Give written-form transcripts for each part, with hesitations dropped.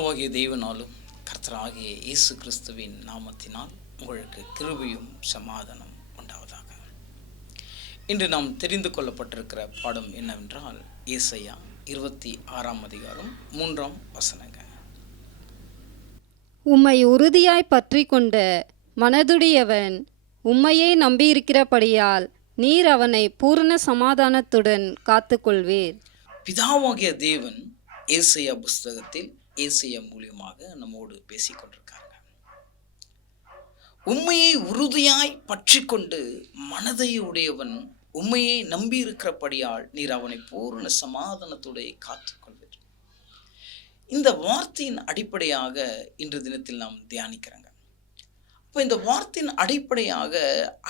பிதாவாகிய தேவனாலும் கர்த்தராகிய இயேசு கிறிஸ்துவின் நாமத்தினால் உங்களுக்கு கிருபையும் சமாதானம் உண்டாவதாக. இன்று நாம் தெரிந்து கொள்ளப்பட்டிருக்கிற பாடம் என்னவென்றால் ஏசாயா 26ஆம் அதிகாரம் 3ஆம் வசனங்க. உம்மை உறுதியாய் பற்றி கொண்ட மனதுடையவன் உம்மையே நம்பியிருக்கிறபடியால் நீர் அவனை பூரண சமாதானத்துடன் காத்துக்கொள்வீர். பிதாவாகிய தேவன் ஏசாயா புஸ்தகத்தில் ஏசாயா மூலியமாக நம்மோடு பேசிக்கொண்டிருக்காங்க. உண்மையை உறுதியாய் பற்றி கொண்டு மனதை உடையவன் உண்மையை நம்பி இருக்கிறபடியால் நீர் அவனை பூரண சமாதானத்தோடு காத்துக்கொள்வீர். இந்த வார்த்தையின் அடிப்படையாக இன்று தினத்தில் நாம் தியானிக்கிறாங்க. இப்போ இந்த வார்த்தையின் அடிப்படையாக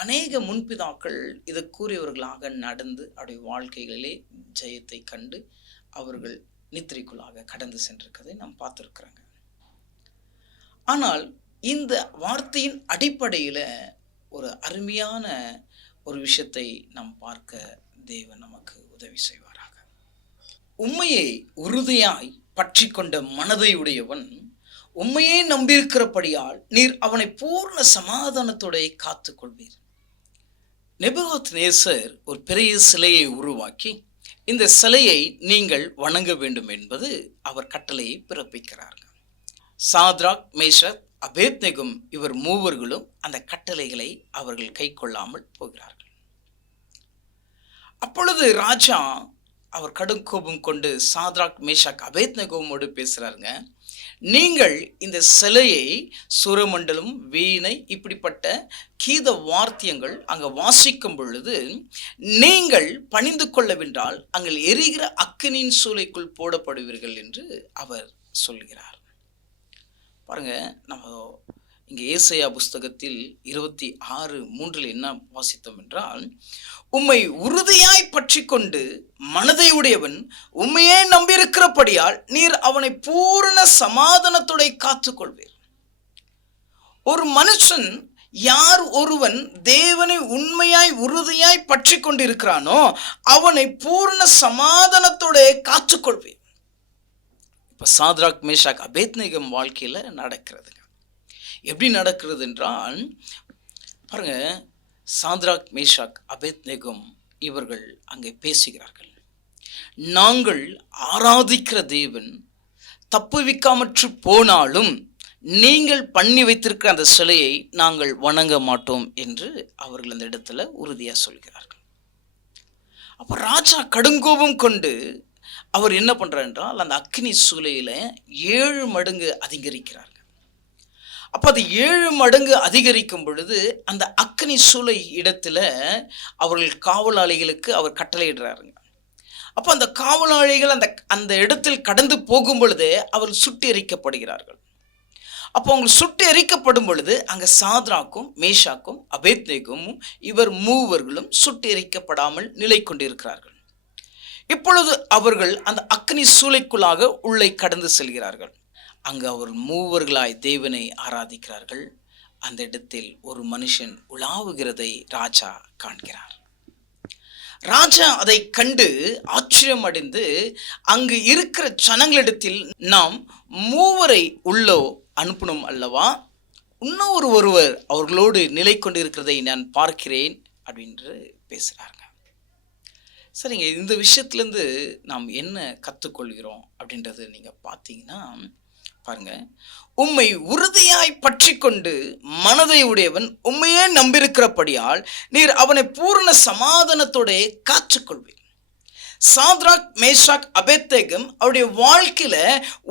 அநேக முன்பிதாக்கள் இதை கூறியவர்களாக நடந்து அவருடைய வாழ்க்கைகளிலே ஜெயத்தை கண்டு அவர்கள் நித்திரைக்குள்ளாக கடந்து சென்றிருக்கிறதை நாம் பார்த்துருக்குறாங்க. ஆனால் இந்த வார்த்தையின் அடிப்படையில் ஒரு அருமையான ஒரு விஷயத்தை நாம் பார்க்க தேவன் நமக்கு உதவி செய்வாராக. உண்மையை உறுதியாய் பற்றி கொண்ட மனதை உடையவன் உண்மையே நம்பியிருக்கிறபடியால் நீர் அவனை பூர்ண சமாதானத்தோட காத்துக்கொள்வீர். நேபுகாத்நேசர் ஒரு பெரிய சிலையை உருவாக்கி இந்த சிலையை நீங்கள் வணங்க வேண்டும் என்பது அவர் கட்டளையை பிறப்பிக்கிறார்கள். சாத்ராக், மேஷக், அபேத்நேகும் இவர் மூவர்களும் அந்த கட்டளைகளை அவர்கள் கை கொள்ளாமல் போகிறார்கள். அப்பொழுது ராஜா அவர் கடும் கோபம் கொண்டு சாத்ராக், மேஷக், அபேத்நேகோவோடு பேசுறாருங்க. நீங்கள் இந்த சிலையை சுரமண்டலம், வீணை இப்படிப்பட்ட கீத வார்த்தியங்கள் அங்கே வாசிக்கும் பொழுது நீங்கள் பணிந்து கொள்ளவென்றால் அங்கே எரிகிற அக்கினியின் சூளைக்குள் போடப்படுவீர்கள் என்று அவர் சொல்கிறார். பாருங்க, நம்ம இங்கே ஏசாயா புஸ்தகத்தில் 26:3 என்ன வாசித்தோம் என்றால், உம்மை உறுதியாய் பற்றி கொண்டு மனதை உடையவன் உம்மையே நம்பியிருக்கிறபடியால் நீர் அவனை பூரண சமாதானத்தோட காத்துக்கொள்வீர். ஒரு மனுஷன் யார் ஒருவன் தேவனை உண்மையாய் உறுதியாய் பற்றி கொண்டிருக்கிறானோ அவனை பூரண சமாதானத்தோட காத்துக்கொள்வீர். இப்போ சாத்ராக், மேஷாக், அபேத்நேகம் வாழ்க்கையில் நடக்கிறதுங்க. எப்படி நடக்கிறது என்றால் பாருங்க, சாத்ராக், மேஷாக், அபேத்நேகம் இவர்கள் அங்கே பேசுகிறார்கள். நாங்கள் ஆராதிக்கிற தேவன் தப்புவிக்காமற்று போனாலும் நீங்கள் பண்ணி வைத்திருக்கிற அந்த சிலையை நாங்கள் வணங்க மாட்டோம் என்று அவர்கள் அந்த இடத்துல உறுதியாக சொல்கிறார்கள். அப்போ ராஜா கடுங்கோபம் கொண்டு அவர் என்ன பண்றார் என்றால் அந்த அக்னி சூளையில 7 மடங்கு அதிகரிக்கிறார்கள். அப்போ அது 7 மடங்கு அதிகரிக்கும் பொழுது அந்த அக்னி சூளை இடத்துல அவர்கள் காவலாளிகளுக்கு அவர் கட்டளையிடுறாருங்க. அப்போ அந்த காவலாளிகள் அந்த இடத்தில் கடந்து போகும் பொழுதே அவர்கள் சுட்டு எரிக்கப்படுகிறார்கள். அப்போ அவங்க சுட்டு எரிக்கப்படும் பொழுது அங்கே சாத்ராக்கும், மேஷாக்கும், அபேத்நேகமும் இவர் மூவர்களும் சுட்டு எரிக்கப்படாமல் நிலை கொண்டிருக்கிறார்கள். இப்பொழுது அவர்கள் அந்த அக்னி சூளைக்குள்ளாக உள்ளே கடந்து செல்கிறார்கள். அங்கு அவர் மூவர்களாய் தேவனை ஆராதிக்கிறார்கள். அந்த இடத்தில் ஒரு மனுஷன் உலாவுகிறதை ராஜா காண்கிறார். ராஜா அதை கண்டு ஆச்சரியம் அடைந்து அங்கு இருக்கிற ஜனங்களிடத்தில் நாம் 3 உள்ளோ அனுப்பணும் அல்லவா, இன்னும் ஒருவர் அவர்களோடு நிலை கொண்டிருக்கிறதை நான் பார்க்கிறேன் அப்படின்னு பேசுகிறாங்க. சரிங்க, இந்த விஷயத்துலேருந்து நாம் என்ன கற்றுக்கொள்கிறோம் அப்படின்றது நீங்கள் பார்த்தீங்கன்னா பாருங்க, உம்மை உறுதியாய் பற்றி கொண்டு மனதை உடையவன் உண்மையே நம்பியிருக்கிறபடியால் நீர் அவனை பூர்ண சமாதானத்தோட காத்துக்கொள்வீர். சாத்ராக், மேஷாக், அபேத்நேகம் அவருடைய வாழ்க்கையில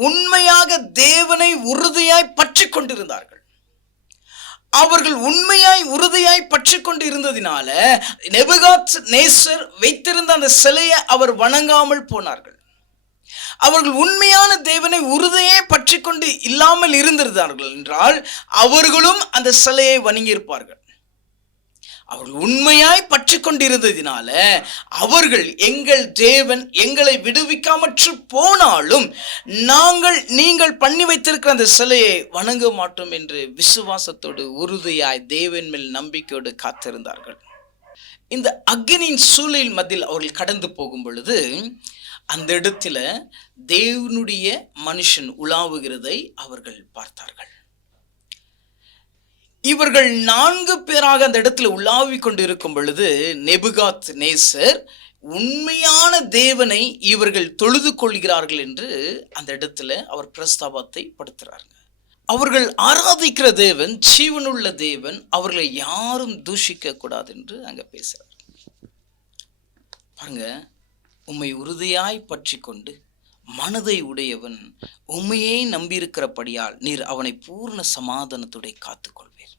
உண்மையாக தேவனை உறுதியாய் பற்றி கொண்டிருந்தார்கள். அவர்கள் உண்மையாய் உறுதியாய் பற்றி கொண்டு இருந்ததினால நேபுகாத்நேசர் வைத்திருந்த அந்த சிலையை அவர் வணங்காமல் போனார்கள். அவர்கள் உண்மையான தேவனை உறுதியே பற்றி கொண்டு இல்லாமல் இருந்திருந்தார்கள் என்றால் அவர்களும் அந்த சிலையை வணங்கியிருப்பார்கள். அவர்கள் உண்மையாய் பற்றி கொண்டிருந்ததினால அவர்கள் எங்கள் தேவன் எங்களை விடுவிக்காமற்று போனாலும் நீங்கள் பண்ணி வைத்திருக்கிற அந்த சிலையை வணங்க மாட்டோம் என்று விசுவாசத்தோடு உறுதியாய் தேவன் மேல் நம்பிக்கையோடு காத்திருந்தார்கள். இந்த அக்கினியின் சூழலின் மத்தியில் அவர்கள் கடந்து போகும் பொழுது அந்த இடத்துல தேவனுடைய மனுஷன் உலாவுகிறதை அவர்கள் பார்த்தார்கள். இவர்கள் 4 பேராக அந்த இடத்துல உலாவிக் கொண்டு இருக்கும் பொழுது நேபுகாத் நேசர் உண்மையான தேவனை இவர்கள் தொழுது கொள்கிறார்கள் என்று அந்த இடத்துல அவர் பிரஸ்தாபத்தை படுத்துறாருங்க. அவர்கள் ஆராதிக்கிற தேவன் ஜீவனுள்ள தேவன், அவர்களை யாரும் தூஷிக்க கூடாது என்று அங்க பேசுறார். பாருங்க, உம்மை உறுதியாய் பற்றி கொண்டு மனதை உடையவன் உம்மையே நம்பியிருக்கிறபடியால் நீர் அவனை பூர்ண சமாதானத்துடைய காத்துக்கொள்வீர்.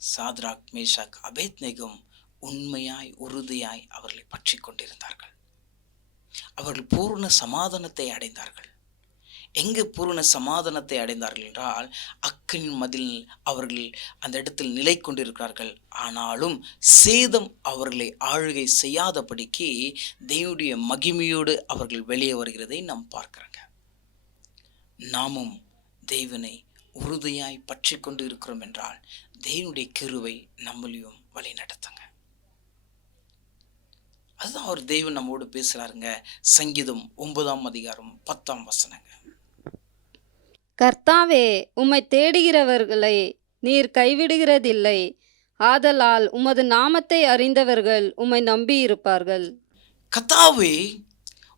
சாத்ராக், மேஷாக், அபேத்நேகும் உண்மையாய் உறுதியாய் அவர்களை பற்றி கொண்டிருந்தார்கள். அவர்கள் பூர்ண சமாதானத்தை அடைந்தார்கள். எங்கு பூர்ண சமாதானத்தை அடைந்தார்கள் என்றால் அக்கினியின் மதில் அவர்கள் அந்த இடத்தில் நிலை கொண்டிருக்கிறார்கள். ஆனாலும் சேதம் அவர்களை ஆளுகை செய்யாதபடிக்கு தேவனுடைய மகிமையோடு அவர்கள் வெளியே வருகிறதை நாம் பார்க்கிறோங்க. நாமும் தேவனை உறுதியாய் பற்றி கொண்டு இருக்கிறோம் என்றால் தேவனுடைய கிருபை நம்மளையும் வழி நடத்துங்க. அதுதான் அவர் தேவன் நம்மோடு பேசுறாருங்க. சங்கீதம் 9ஆம் அதிகாரம் 10ஆம் வசனங்க. கர்த்தாவே, உம்மை தேடுகிறவர்களை நீர் கைவிடுகிறதில்லை. ஆதலால் உமது நாமத்தை அறிந்தவர்கள் உம்மை நம்பியிருப்பார்கள். கர்த்தாவே,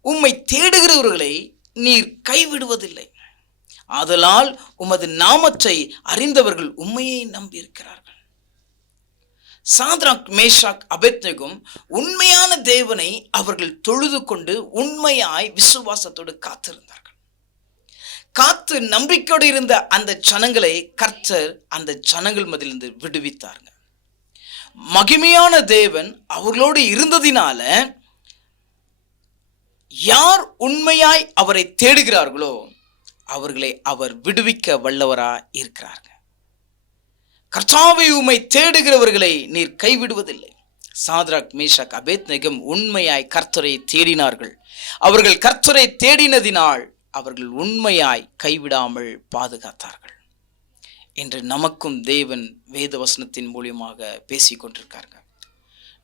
உம்மை தேடுகிறவர்களை நீர் கைவிடுவதில்லை. ஆதலால் உமது நாமத்தை அறிந்தவர்கள் உம்மையே நம்பியிருக்கிறார்கள். சாத்ராக், மேஷாக், அபேத்நேகும் உண்மையான தேவனை அவர்கள் தொழுது கொண்டு உண்மையாய் விசுவாசத்தோடு காத்திருந்தார்கள். காத்து நம்பிக்கையோடு இருந்த அந்த ஜனங்களை கர்த்தர் அந்த ஜனங்கள் மத்தியிலிருந்து விடுவித்தாருங்க. மகிமையான தேவன் அவர்களோடு இருந்ததினால யார் உண்மையாய் அவரை தேடுகிறார்களோ அவர்களை அவர் விடுவிக்க வல்லவரா இருக்கிறார்கள். கர்த்தாவே, உம்மை தேடுகிறவர்களை நீர் கைவிடுவதில்லை. சாத்ராக், மேஷாக், அபேத்நேகும் உண்மையாய் கர்த்தரை தேடினார்கள். அவர்கள் கர்த்தரை தேடினதினால் அவர்கள் உண்மையாய் கைவிடாமல் பாதுகாத்தார்கள் என்று நமக்கும் தேவன் வேத வசனத்தின் மூலியமாக பேசிக் கொண்டிருக்கார்கள்.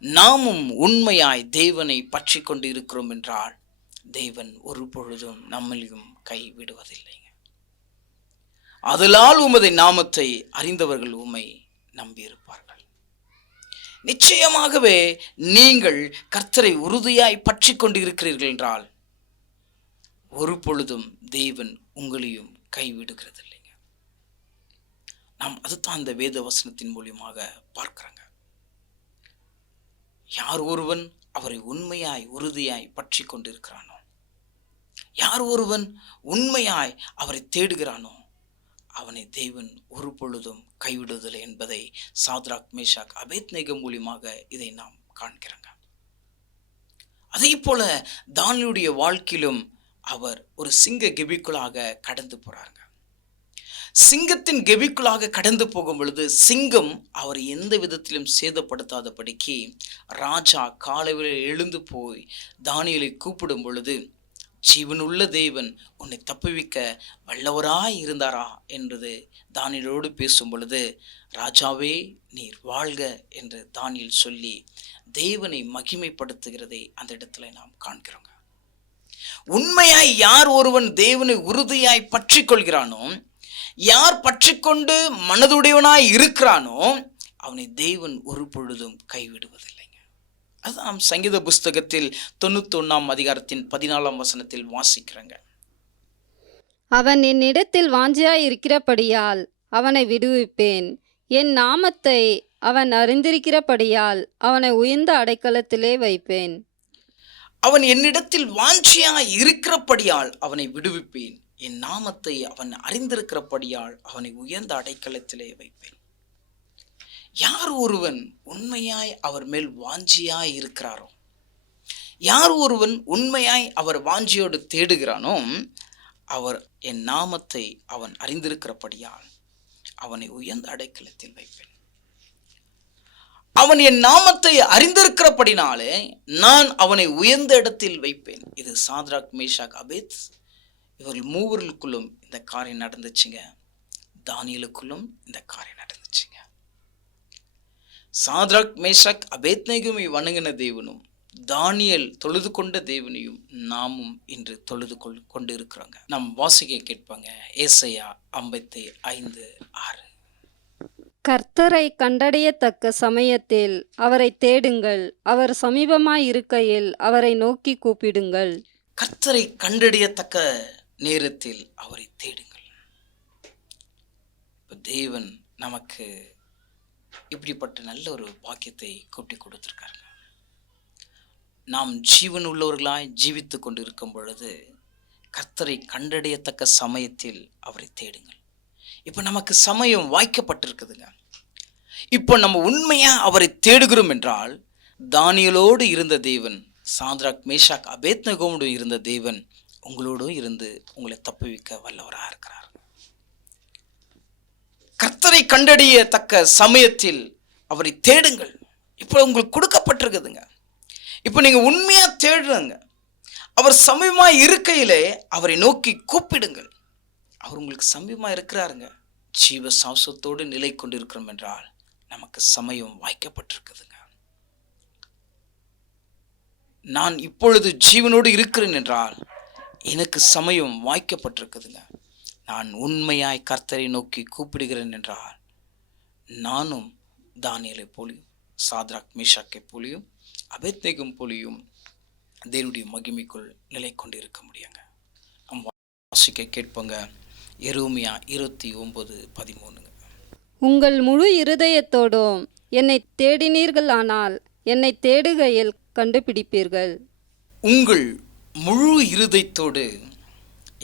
நாமும் உண்மையாய் தேவனை பற்றி கொண்டு இருக்கிறோம் என்றால் தேவன் ஒரு பொழுதும் நம்மளையும் கைவிடுவதில்லைங்க. அதனால் உமது நாமத்தை அறிந்தவர்கள் உம்மை நம்பியிருப்பார்கள். நிச்சயமாகவே நீங்கள் கர்த்தரை உறுதியாய் பற்றி கொண்டு இருக்கிறீர்கள் என்றால் ஒரு பொழுதும் தேவன் உங்களையும் கைவிடுகிறது இல்லைங்க. நாம் அதுதான் அந்த வேத வசனத்தின் மூலியமாக பார்க்கிறோங்க. யார் ஒருவன் அவரை உண்மையாய் உறுதியாய் பற்றி கொண்டிருக்கிறானோ, யார் ஒருவன் உண்மையாய் அவரை தேடுகிறானோ அவனை தேவன் ஒரு பொழுதும் கைவிடுவதில்லை என்பதை சாத்ராக், மேஷாக், அபேத்நேகம் மூலியமாக இதை நாம் காண்கிறோங்க. அதே போல தானியேலுடைய வாழ்க்கையிலும் அவர் ஒரு சிங்க கெபிக்குள்ளாக கடந்து போறாங்க. சிங்கத்தின் கெபிக்குள்ளாக கடந்து போகும் பொழுது சிங்கம் அவர் எந்த விதத்திலும் சேதப்படுத்தாதபடிக்கு ராஜா காலையில் எழுந்து போய் தானியேலை கூப்பிடும் பொழுது ஜீவனுள்ள தேவன் உன்னை தப்புவிக்க வல்லவராய் இருந்தாரா என்பது தானியேலோடு பேசும் பொழுது, ராஜாவே நீர் வாழ்க என்று தானியேல் சொல்லி தேவனை மகிமைப்படுத்துகிறதை அந்த இடத்துல நாம் காண்கிறோங்க. உண்மையாய் யார் ஒருவன் தேவனை உறுதியாய் பற்றி கொள்கிறானோ, யார் பற்றி கொண்டு மனதுடையவனாய் இருக்கிறானோ அவனை தேவன் ஒரு பொழுதும் கைவிடுவதில்லைங்க. அதுதான் சங்கீத புஸ்தகத்தில் 91ஆம் அதிகாரத்தின் 14ஆம் வசனத்தில் வாசிக்கிறங்க. அவன் என்னிடத்தில் வாஞ்சியாய் இருக்கிறபடியால் அவனை விடுவிப்பேன். என் நாமத்தை அவன் அறிந்திருக்கிறபடியால் அவனை உயர்ந்த அடைக்கலத்திலே வைப்பேன். அவன் என்னிடத்தில் வாஞ்சியாய் இருக்கிறபடியால் அவனை விடுவிப்பேன். என் நாமத்தை அவன் அறிந்திருக்கிறபடியால் அவனை உயர்ந்த அடைக்கலத்திலே வைப்பேன். யார் ஒருவன் உண்மையாய் அவர் மேல் வாஞ்சியாய் இருக்கிறாரோ, யார் ஒருவன் உண்மையாய் அவர் வாஞ்சியோடு தேடுகிறானோ அவர் என் நாமத்தை அவன் அறிந்திருக்கிறபடியால் அவனை உயர்ந்த அடைக்கலத்தில் வைப்பேன். அவன் என் நாமத்தை அறிந்திருக்கிறபடினாலே நான் அவனை உயர்ந்த இடத்தில் வைப்பேன். இது சாத்ராக், மேஷாக், அபேத் இவர்கள் மூவர்களுக்குள்ளும் இந்த காரியம் நடந்துச்சுங்க. தானியேலுக்குள்ளும் இந்த காரியம் நடந்துச்சுங்க. சாத்ராக் மேஷாக் அபேத்நேகோவை வணங்கின தேவனும் தானியேல் தொழுது கொண்ட தேவனையும் நாமும் இன்று தொழுது கொண்டு இருக்கிறோங்க. நம் வாசிக்க கேட்பாங்க ஏசாயா 55:6. கர்த்தரை கண்டடையத்தக்க சமயத்தில் அவரை தேடுங்கள், அவர் சமீபமாய் இருக்கையில் அவரை நோக்கி கூப்பிடுங்கள். கர்த்தரை கண்டடையத்தக்க நேரத்தில் அவரை தேடுங்கள். இப்ப தேவன் நமக்கு இப்படிப்பட்ட நல்ல ஒரு பாக்கியத்தை கூட்டி கொடுத்திருக்காருங்க. நாம் ஜீவன் உள்ளவர்களாய் ஜீவித்து கொண்டு இருக்கும் பொழுது கர்த்தரை கண்டடையத்தக்க சமயத்தில் அவரை தேடுங்கள். இப்போ நமக்கு சமயம் வாய்க்கப்பட்டிருக்குதுங்க. இப்போ நம்ம உண்மையா அவரை தேடுகிறோம் என்றால், தானியேலோடு இருந்த தேவன், சாத்ராக் மேஷாக் அபேத்நேகோவோடு இருந்த தேவன் உங்களோடும் இருந்து உங்களை தப்புவிக்க வல்லவராக இருக்கிறார். கர்த்தரை கண்டறியத்தக்க சமயத்தில் அவரை தேடுங்கள். இப்போ உங்களுக்கு கொடுக்கப்பட்டிருக்குதுங்க. இப்போ நீங்க உண்மையா தேடுங்க. அவர் சமீபமா இருக்கையிலே அவரை நோக்கி கூப்பிடுங்கள். அவர் உங்களுக்கு சமீபமா இருக்கிறாருங்க. ஜீவ சாஸ்வத்தோடு நிலை கொண்டு இருக்கிறோம் என்றால் நமக்கு சமயம் வாய்க்கப்பட்டிருக்குதுங்க. நான் இப்பொழுது ஜீவனோடு இருக்கிறேன் என்றால் எனக்கு சமயம் வாய்க்கப்பட்டிருக்குதுங்க. நான் உண்மையாய் கர்த்தரை நோக்கி கூப்பிடுகிறேன் என்றால் நானும் தானியேலை போலியும் சாத்ராக் மேஷாக்கை போலியும் அபேத்நேகோ போலியும் தேவனுடைய மகிமைக்குள் நிலை கொண்டு இருக்க முடியுங்க. நம்ம வாசிக்க கேட்போங்க எரேமியா 29:13. உங்கள் முழு இருதயத்தோடும் என்னை தேடினீர்களானால் என்னை தேடுகையில் கண்டுபிடிப்பீர்கள். உங்கள் முழு இருதயத்தோடு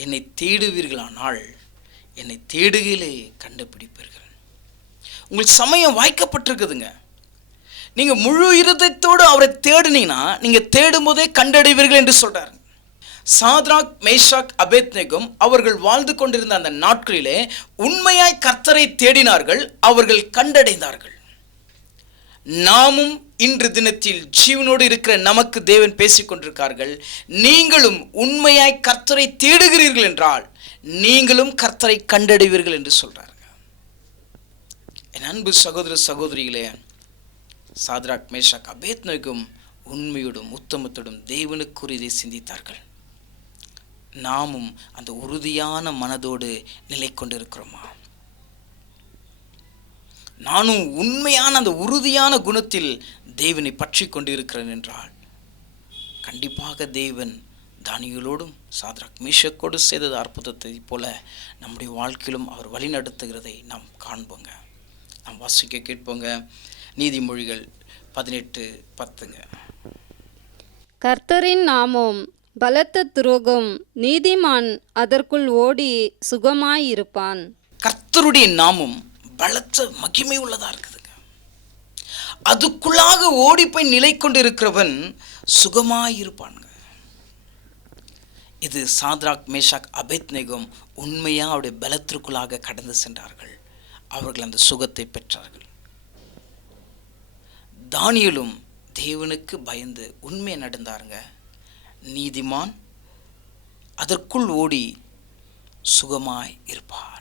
என்னை தேடுவீர்களானால் என்னை தேடுகையிலே கண்டுபிடிப்பீர்கள். உங்களுக்கு சமயம் வாய்க்கப்பட்டிருக்குதுங்க. நீங்க முழு இருதயத்தோடு அவரை தேடினீங்கன்னா நீங்க தேடும் போதே கண்டடைவீர்கள் என்று சொல்றாரு. சாத்ராக் மேஷாக் அபேத்நேகோ அவர்கள் வாழ்ந்து கொண்டிருந்த அந்த நாட்களிலே உண்மையாய் கர்த்தரை தேடினார்கள், அவர்கள் கண்டடைந்தார்கள். நாமும் இன்று தினத்தில் ஜீவனோடு இருக்கிற நமக்கு தேவன் பேசிக் கொண்டிருக்கார்கள். நீங்களும் உண்மையாய் கர்த்தரை தேடுகிறீர்கள் என்றால் நீங்களும் கர்த்தரை கண்டடைவீர்கள் என்று சொல்றாங்க. என் அன்பு சகோதர சகோதரிகளே, சாத்ராக் மேஷாக் அபேத்நேகோ உண்மையோடும் உத்தமத்தோடும் தேவனுக்குரியதை சிந்தித்தார்கள். நாமும் அந்த உறுதியான மனதோடு நிலை கொண்டிருக்கிறோமா? நானும் உண்மையான அந்த உறுதியான குணத்தில் தேவனை பற்றி கொண்டு இருக்கிறேன் என்றால் கண்டிப்பாக தேவன் தானியேலோடும் சாத்ராக் மேஷாக்கோடு செய்தது அற்புதத்தை போல நம்முடைய வாழ்க்கையிலும் அவர் வழி நடத்துகிறதை நாம் காண்போங்க. நாம் வாசிக்க கேட்போங்க நீதிமொழிகள் 18:10. கர்த்தரின் நாமம் பலத்த துரோகம், நீதிமான் அதற்குள் ஓடி சுகமாயிருப்பான். கர்த்தருடைய நாமம் பலத்த மகிமை உள்ளதா இருக்குதுங்க. அதுக்குள்ளாக ஓடி போய் நிலை கொண்டு இருக்கிறவன் சுகமாயிருப்பாங்க. இது சாத்ராக் மேஷாக் அபேத்நேகோ உண்மையா அவருடைய பலத்திற்குள்ளாக கடந்து சென்றார்கள். அவர்கள் அந்த சுகத்தை பெற்றார்கள். தானியேலும் தேவனுக்கு பயந்து உண்மையை நடந்தாருங்க. நீதிமான் அதற்குள் ஓடி சுகமாய் இருப்பான்.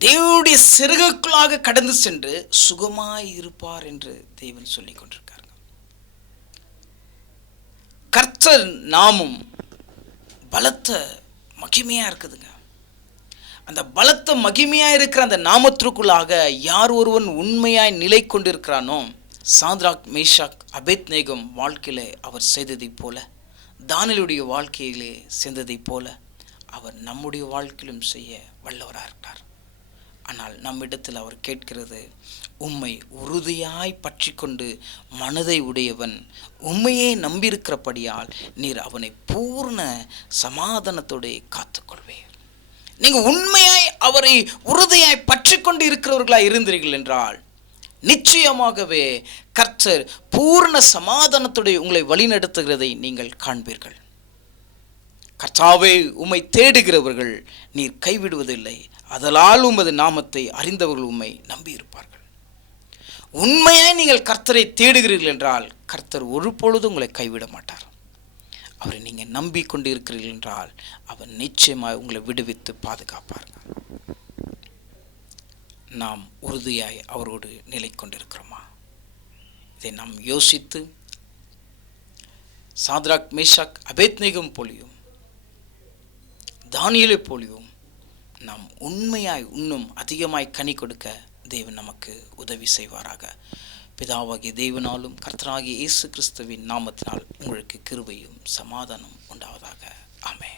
தேவனுடைய சிறகுக்குள்ளாக கடந்து சென்று சுகமாய் இருப்பார் என்று தேவன் சொல்லிக் கொண்டிருக்கார். கர்த்தர் நாமும் பலத்த மகிமையா இருக்குதுங்க. அந்த பலத்த மகிமையா இருக்கிற அந்த நாமத்திற்குள்ளாக யார் ஒருவன் உண்மையாய் நிலை கொண்டிருக்கிறானோ, சாத்ராக் மேஷாக் அபேத்நேகோ வாழ்க்கையிலே அவர் செய்ததை போல, தானியேலுடைய வாழ்க்கையிலே செய்ததை போல அவர் நம்முடைய வாழ்க்கையிலும் செய்ய வல்லவராக இருக்கிறார். ஆனால் நம்மிடத்தில் அவர் கேட்கிறது, உம்மை உறுதியாய் பற்றி கொண்டு மனதை உடையவன் உம்மையே நம்பியிருக்கிறபடியால் நீர் அவனை பூர்ண சமாதானத்தோடு காத்துக்கொள்வீர். நீங்க உண்மையாய் அவரை உறுதியாய் பற்றி கொண்டு இருக்கிறவர்களாய் இருந்தீர்கள் என்றால் நிச்சயமாகவே கர்த்தர் பூர்ண சமாதானத்தோடு உங்களை வழிநடத்துகிறதை நீங்கள் காண்பீர்கள். கர்த்தாவே உம்மை தேடுகிறவர்கள் நீர் கைவிடுவதில்லை, அதனால் உமது நாமத்தை அறிந்தவர்கள் உம்மை நம்பியிருப்பார்கள். உண்மையாய் நீங்கள் கர்த்தரை தேடுகிறீர்கள் என்றால் கர்த்தர் ஒரு பொழுதும் உங்களை கைவிட மாட்டார். அவரை நீங்கள் நம்பிக்கொண்டு இருக்கிறீர்கள் என்றால் அவர் நிச்சயமாக உங்களை விடுவித்து பாதுகாப்பார். நாம் உறுதியாய் அவரோடு நிலை கொண்டிருக்கிறோமா? இதை நாம் யோசித்து சாத்ராக், மேஷாக், அபேத்நேகம் போலியும் தானியேலை போலியும் நாம் உண்மையாய் இன்னும் அதிகமாய் கனி கொடுக்க தேவன் நமக்கு உதவி செய்வாராக. பிதாவாகிய தேவனாலும் கர்த்தராகிய இயேசு கிறிஸ்துவின் நாமத்தினால் உங்களுக்கு கிருபையும் சமாதானம் உண்டாவதாக. ஆமென்.